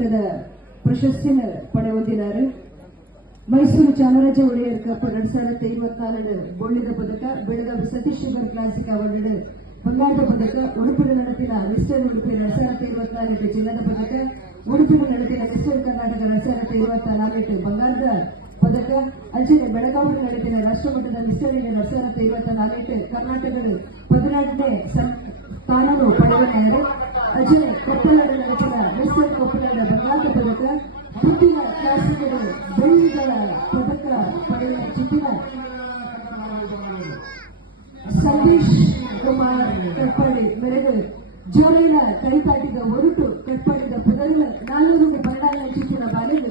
ಮಟ್ಟದ ಪ್ರಶಸ್ತಿನ ಪಡೆದಿದ್ದಾರೆ. ಮೈಸೂರು ಚಾಮರಾಜ ಒಡೆಯರ್ ಕಪ್ 2024 ಬೊಳ್ಳಿದ ಪದಕ, Belagavi Satish sugar classic award ಬಂಗಾರದ ಪದಕ, ಉಡುಪಿನ ನಡಪಿನ ಮಿಸ್ಟರ್ ಉಡುಪಿ 2024 ಚಿನ್ನದ ಪದಕ, ಉಡುಪಿನ ನಡಪಿನ ಮಿಸ್ಟರ್ ಕರ್ನಾಟಕ 2024 ಬಂಗಾರದ ಪದಕ, ಅಂಚನೆ ಬೆಳಗಾವಿ ನಡಪಿನ ರಾಷ್ಟ್ರಮಟ್ಟದ ಮಿಸ್ಟರ್ ಇಂಡಿಯಾ 2024 ಕರ್ನಾಟಕದ 14ನೇ ಸ್ಥಾನವನ್ನು ಪಡೆದಿದ್ದಾರೆ. ಅಜಯ್ ಕೊಪ್ಪಳದ ನಡಪಿನ ಮಿಸ್ಟರ್ ಕೊಪ್ಪಳದ ಬಂಗಾರದ ಪದಕ, ಪುಟ್ಟಿನ ಕ್ಲಾಸಿಕರು ಬೆಳ್ಳಿಗಳ ಪದಕ ಪಡೆದ ಚಿತ್ತಿನ ಸತೀಶ್ ಕುಮಾರ್ ಕಟ್ಪಾಡಿ ಮೆರೆಗು ಜೋರೈನ ಕೈತಾಟಿದ ಒರುಟು ಕಟ್ಪಾಡಿದ ಪುದರ್ 400 ಚಿತ್ತಿನ ಬಾಲೆಗೆ